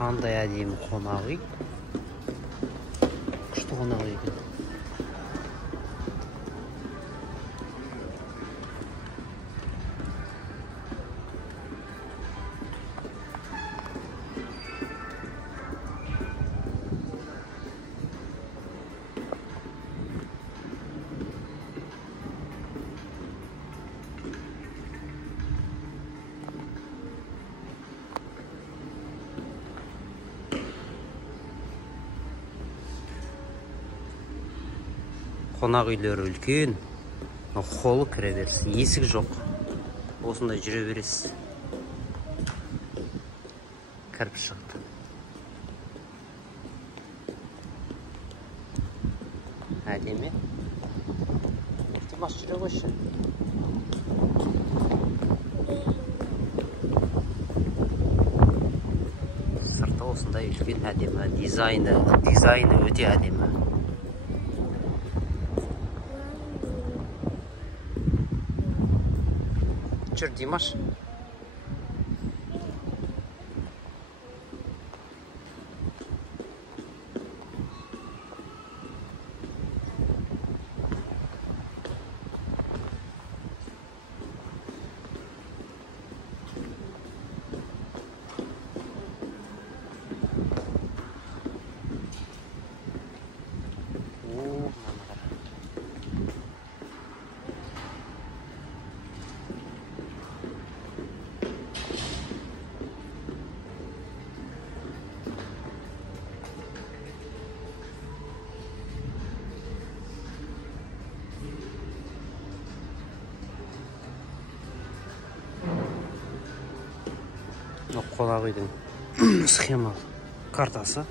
Қандай әдемі қонақ үй. Күшті қонақ үй екен. Қонақ үйлері үлкен, холлы кіре берсін, есік жоқ. Осындай жүре бересіз. Кіріп шықты. Әдемі. Димаш, жүре қойшы. Сырты осындай үлкен әдемі, дизайны өте әдемі. Жүр, Димаш. Қонақ үйдің схема картасы.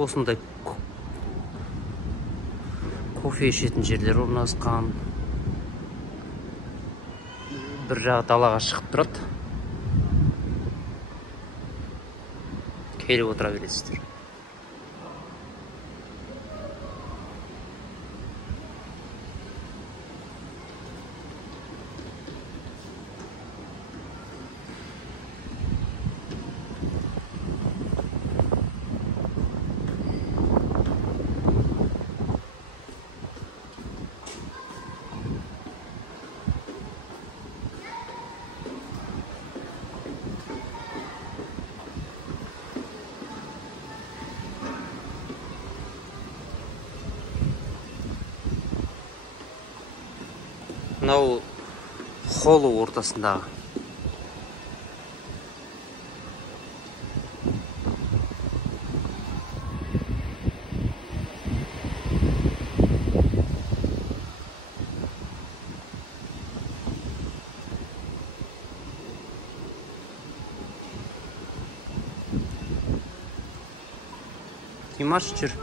Осындай кофе ішетін жерлер орналасқан. Бір жағы далаға шығып тұрады. Келіп отыра бересіздер. Мынау холлы ортасындағы. Димаш, жүр.